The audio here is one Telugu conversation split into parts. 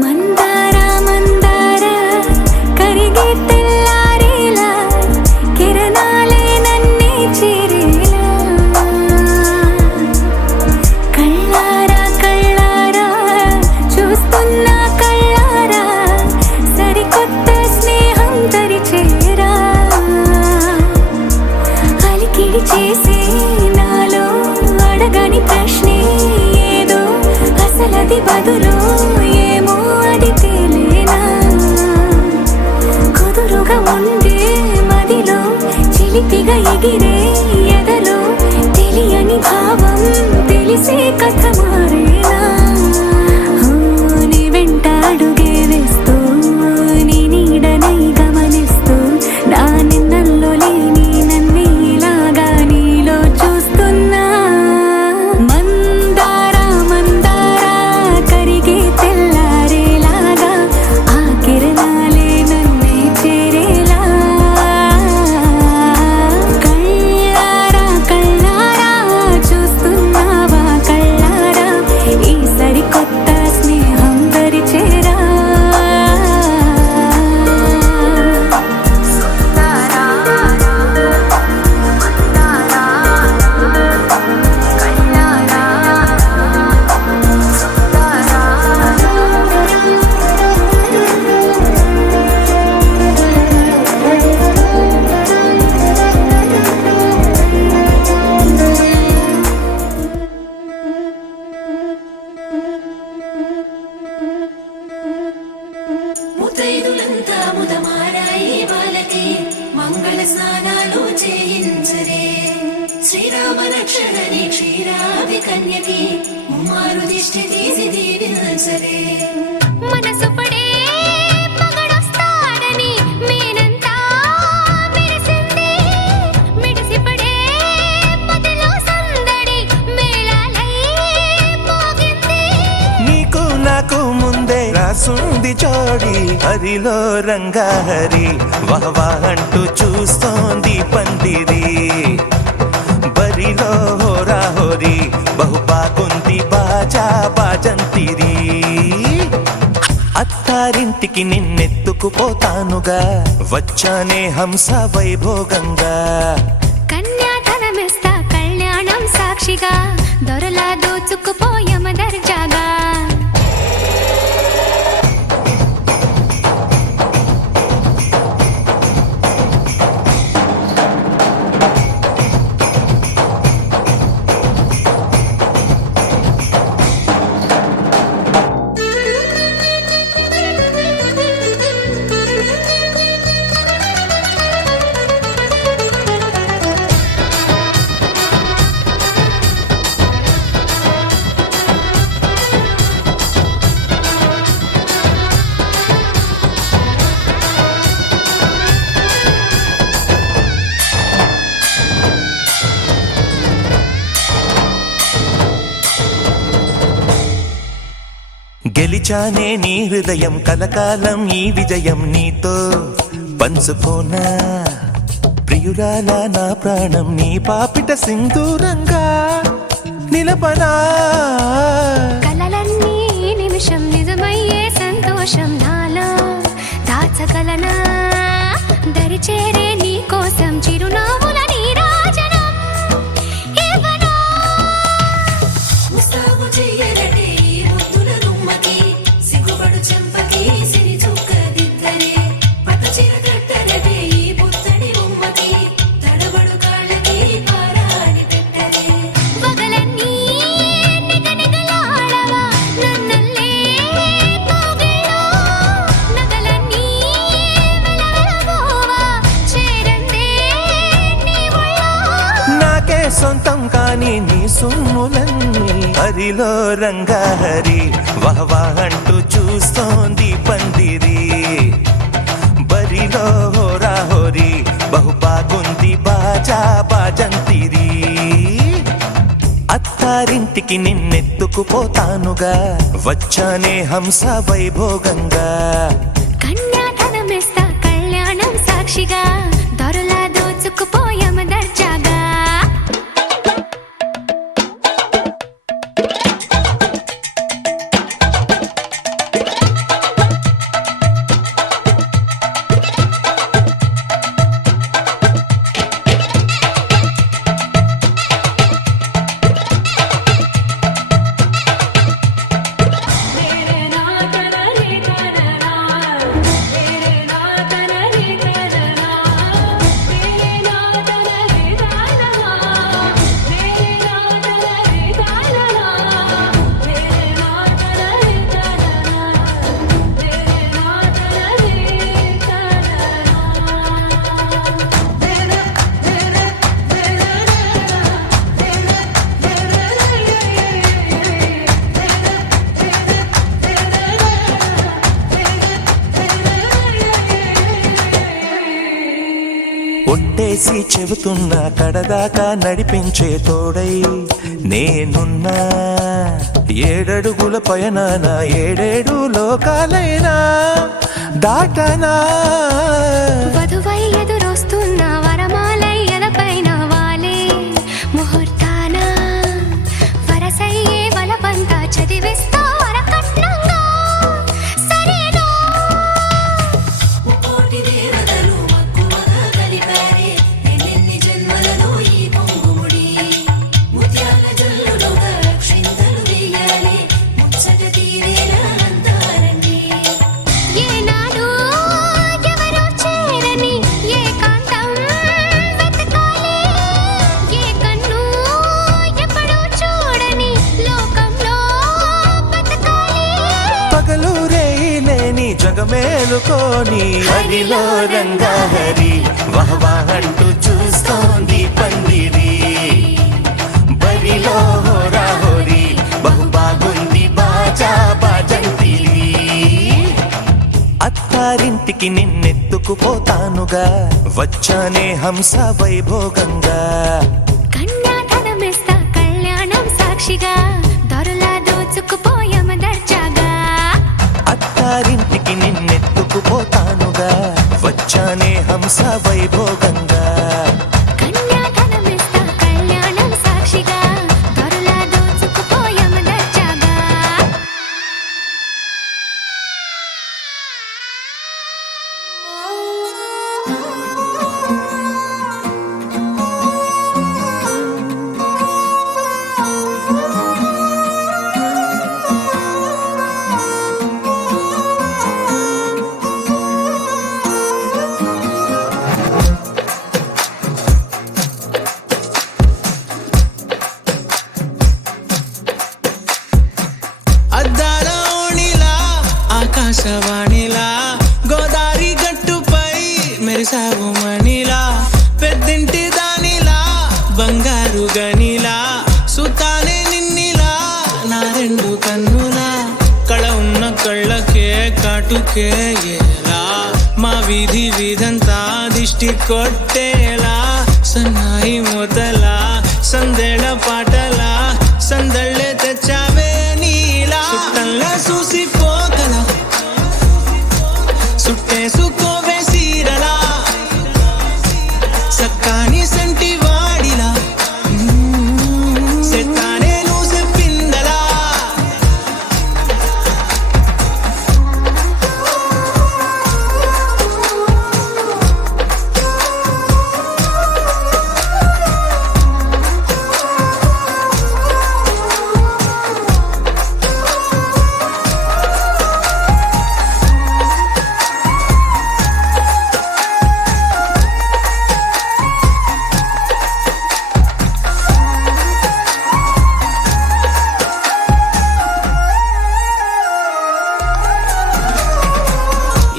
మందార మందార కరిగే తెల్లారేలా కిరణాలే నన్నే చేరేలా కళ్ళారా కళ్ళారా చూస్తున్నా కళ్ళారా సరికొత్త స్నేహం తరిచేరా అలికిడి చేసే నాలో అడగని ప్రశ్నే ఏదో అసలది బదులు ఏమో అది తేలేనా కుదురుగా ఉండే మదిలో చిలిపిగా ఎగిరే ఎదలో తెలియని భావం తెలిసే కథ మారేనా నీ వెంట అడుగే వేస్తూ నీ నీడనై గమనిస్తూ నా నిన్నల్లో లేని నన్నే ఇలాగా నీలో చూస్తున్నా మందార మందార కరిగే తెల్లారేలాగా ఆ కిరణాలే నన్నే చేరేలా కళ్ళారా కళ్ళారా చూస్తున్నావా కళ్ళారా ఈ సరికొత్త స్నేహం దరిచేరా ముతైదులంతా ముదమారాయి వాళ్ళకి మంగళ స్నానాలు చేయించరే శ్రీరామ రక్షణని క్షీరాది కన్యకి ముమ్మారు దిష్టి తీసి దీవించరే మనసు పడే మగడొస్తాడని మేనంతా మెరిసింది మిడిసి పడే మదిలో సందడి మేళాలై మోగింది నీకు నాకు ముందే రాసుంది జోడి హరిలో రంగాహరి వహవా అంటూ చూస్తోంది పందిరి బరిలో హోరా హోరి బహు బాగుంది బాజా బాజంతిరి అత్తారింటికి నిన్నెత్తుకుపోతానుగా వచ్చానే హంస వైభోగంగా కన్యాధనమిస్తా కళ్యాణం సాక్షిగా దొరలా దోచుకుపోయమ దర్జాగా గెలిచానే నీ హృదయం కలకాలం ఈ విజయం నీతో పంచుకోనా ప్రియురాలా నా ప్రాణం నీ పాపిట సింధూరంగా నిలపనా కలలన్నీ నిమిషం నిజమయ్యే సంతోషం నాలో దాచగలనా దరిచేరే నీ కోసం చిరునవ్వుల నీరాజనం ఇవ్వనా ముస్తాబు చెయ్యరటే ఈ ముద్దుల గుమ్మకి సిగ్గుపడు చెంపకి సిరి చుక్క దిద్దరే పట్టు చీర కట్టరటే ఈ పుత్తడి బొమ్మకి తడబడు కాళ్ళకి పారాని పెట్టరే పగలన్నీ నిగనిగలాడవా నన్నల్లే కోగిలో నగలన్నీ వెలవెలబోవా చేరందే నీ ఒళ్ళో నాకే సొంతం కాని నీ సుమ్ములన్నీ హరిలో రంగాహరి వహవా అంటూ చూస్తోంది పందిరి బరిలో హోరా హోరి బహు బాగుంది బాజా బాజంతిరి అత్తారింటికి నిన్నెత్తుకుపోతానుగా వచ్చానే హంస వైభోగంగా కన్యాధనమిస్తా కళ్యాణం సాక్షిగా దొరలా దోచుకుపోయమ దర్జాగా చేసి చెబుతున్నా కడదాకా నడిపించే తోడై నేనున్నా. ఏడడుగుల పయనాన ఏడేడు లోకాలైనా దాటనా. వధువై ఎదురొస్తున్న వరమాలై ఎలపైన వాలే ముహూర్తాన వరసయ్యే వలపంతా చదివిస్తా వరకట్నంగా. సరేనా ముక్కోటి దేవతలు మక్కువగా కలిపారే ఎన్నెన్ని జన్మలలో ఈ పొంగుముడి. ముత్యాల జల్లులుగా అక్షింతలు వేయాలి ముచ్చట తీరేలా అంతారండి. ఏనాడు ఎవరో చేరని ఏకాంతం వెతకాలి. ఏ కన్ను ఎప్పుడూ చూడని లోకంలో బతకాలి. పగలు రేయిలేని జగమేలుకోని హరిలో రంగా హరి వహవాహంటూ చూస్తోంది పందిరి. బరిలో హోరా హోరి బహు బాగుంది బాజా బాజంతిరి. అత్తారింటికి నిన్నెత్తుకుపోతానుగా వచ్చానే హంస వైభోగంగా. కన్యాధనమిస్తా కళ్యాణం సాక్షిగా దొరలా దోచుకుపోయమ దర్జాగా. అత్తారింటికి నిన్నెత్తుకుపోతానుగా వచ్చానే హంస వైభోగంగా. కన్యాధనమిస్తా కళ్యాణం సాక్షిగా దొరలా దోచుకుపోయమ దర్జాగా. అద్దాల ఓణిలా ఆకాశవాణిలా గోదారి గట్టుపై మెరిసావు మణిలా. పెద్దింటి దానిలా బంగారు గనిలా సుతానే నిన్నిలా నా రెండు కన్నులా. కళ ఉన్న కళ్ళకే కాటుకే ఏలా మా వీధి వీధంతా దిష్టి కొట్టేలా. సన్నాయి మొదలా సందేళ పాటలా సందళ్ళే తెచ్చావే నీలా. చుట్టంలా చూసిపోగల సుట్టేసుకోవే సీరలా సక్కాని సంటి వాడిలా సెత్తానే నువ్వు చెప్పిందలా.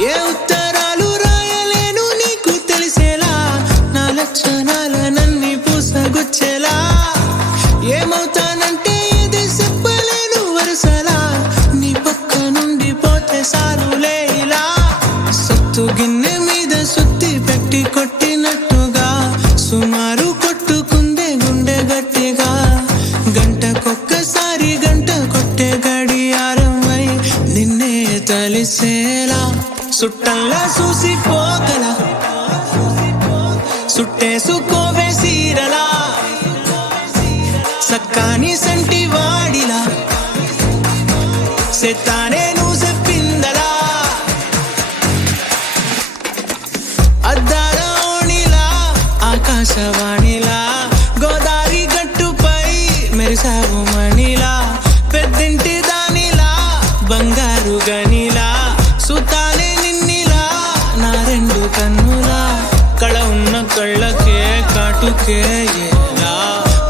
ఏ ఉత్తరాలు రాయలేను నీకు తెలిసేలా నా లక్షణాల నన్ని పూసగుచ్చేలా. ఏమవుతానంటే ఇది చెప్పలేను వరుసలా నీ పక్క నుండి పోతే సారులే ఇలా. సత్తు గిన్నె మీద సుత్తి పెట్టి కొట్టినట్టుగా సుమారు కొట్టుకుందే గుండె గట్టిగా. గంటకొక్కసారి గంట కొట్టే గడియారమై నిన్నే తలిసేలా. సుట్టంలా చూసిపోగల సుట్టేసుకోవే సీరలా సక్కాని సంటి వాడిలా సెత్తానే నువ్వు చెప్పిందలా. అద్దాల ఓణిలా ఆకాశవాణిలా గోదారి గట్టుపై మెరిసావు మణిలా. పెద్దింటి దానిలా బంగారు గనిలా సుతానే నిన్నిలా నా రెండు కన్నులా. కళ ఉన్న కళ్ళకే కాటుకే ఏలా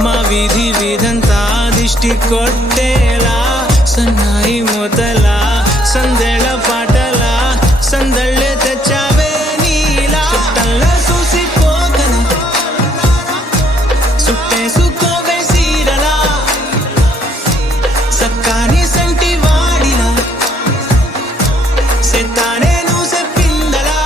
మా వీధి వీధంతా దిష్టి కొట్టేలా. సన్నాయి మొదలా సందేళ పాటలా సందళ్ళే తెచ్చావే నీలా. చుట్టంలా చూసిపోగల సుట్టేసుకోవే సీరలా సక్కాని సంటి వాడిలా సెత్తానే నువ్వు చెప్పిందలా.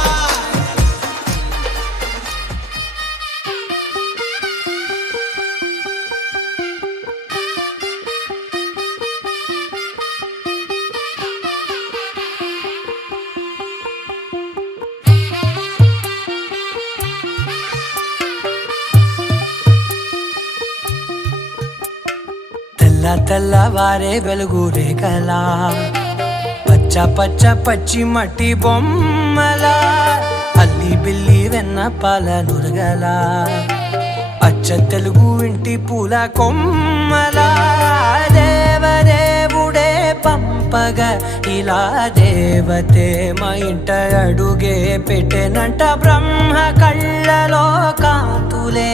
తెల్లవారే వెలుగు రేఖలా పచ్చ పచ్చ పచ్చి మట్టి బొమ్మలా అల్లి బిల్లి వెన్న పాల నురగలా అచ్చ తెలుగు ఇంటి పూల కొమ్మలా దేవదేవుడే పంపగ ఇలా దేవతే మా ఇంట అడుగే పెట్టెనంట బ్రహ్మ కళ్ళలో కాంతులే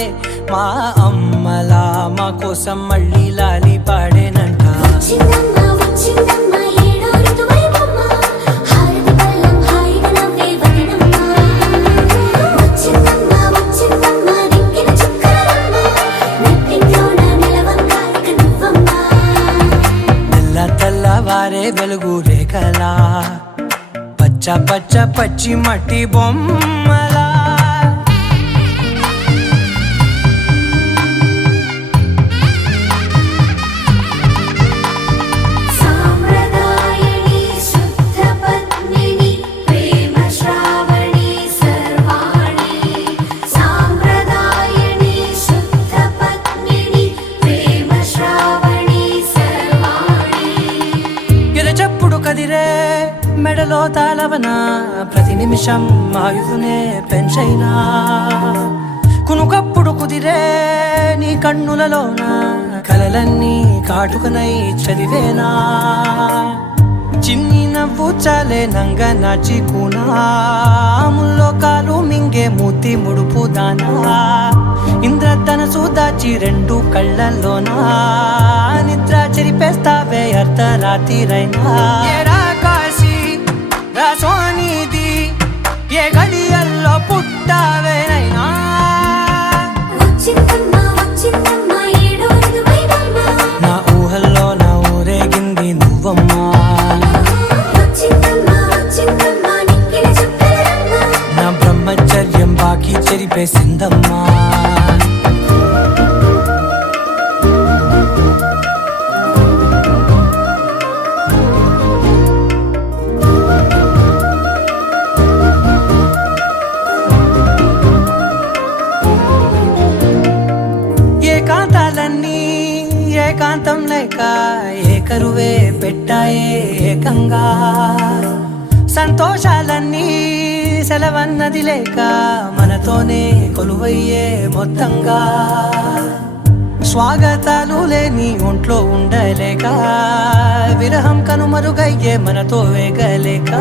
మా అమ్మలా మా కోసం మళ్ళీ లాలి పాడేనంట వచ్చిందమ్మ వచ్చిందమ్మ ఏడో ఋతువైవమ్మ హారతి పళ్ళం హాయిగా నవ్వే వదినమ్మ వచ్చిందమ్మ వచ్చిందమ్మ నింగిన చుక్కలమ్మ నెట్టింట్లోన నిలవంగా ఇక నువ్వమ్మ తెల్లవారే వెలుగు రేఖలా పచ్చ పచ్చ పచ్చి మట్టి బొమ్మలా సాంప్రదాయని శుద్ధ పద్మిని ప్రేమ శ్రావణి సర్వాణి సాంప్రదాయని శుద్ధ పద్మిని ప్రేమ శ్రావణి సర్వాణి ఎరచప్పుడు కదిరే మెడలో తాళవన ప్రతి నిమిషం ఆయుధునే పెంచైనా కునుకప్పుడు కుదిరే నీ కన్నులలోన కలలన్నీ కాటుకనై చదివేనా చిన్ని నవ్వు చాలే నంగ నాచి కూనాముల్లో కాలు మింగే మూతి ముడుపు దానా ఇంద్రధనసు దాచి రెండు కళ్ళల్లోనా నిద్ర చెరిపేస్తావే అర్ధరాత్రిరైనా ఏరా కాశీ రాసోనిది ఏ గడియల్లో పుట్టావేనైనా వచ్చిందమ్మ వచ్చిందమ్మ ఏడో ఋతువైవమ్మ నా ఊహల్లో నా ఊరేగింది నువ్వమ్మా వచ్చిందమ్మ వచ్చిందమ్మ నింగిన చుక్కలమ్మ నా బ్రహ్మచర్యం బాకీ చెరిపేసిందమ్మా ఏకాంతాలన్నీ ఏకాంతం లేక ఏకరువే పెట్టాయే ఏకంగా సంతోషాలన్నీ సెలవన్నది లేక మనతోనే కొలువయ్యే మొత్తంగా స్వాగతాలు లేని ఒంట్లో ఉండలేక విరహం కనుమరుగయ్యే మనతో వేగలేక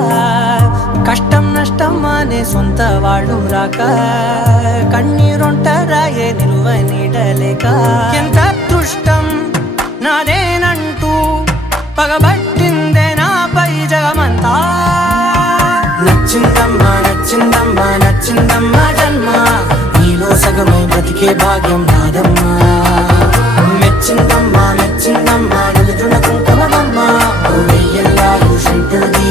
కష్టం నష్టం అనే సొంత వాళ్ళు రాక కన్నీరొంటరాయే నిలువ నీడలేక ఎంత అదృష్టం నాదేనంటూ పగబట్టిందే నాపై జగమంతా నచ్చిందమ్మా నచ్చిందమ్మా నచ్చిందమ్మా జన్మ నీలో సగమై బ్రతికే భాగ్యం నాదమ్మా మెచ్చిందమ్మా మెచ్చిందమ్మా నిలుచున కుంకుమమ్మ ఓ వెయ్యల్లా శంకరుడి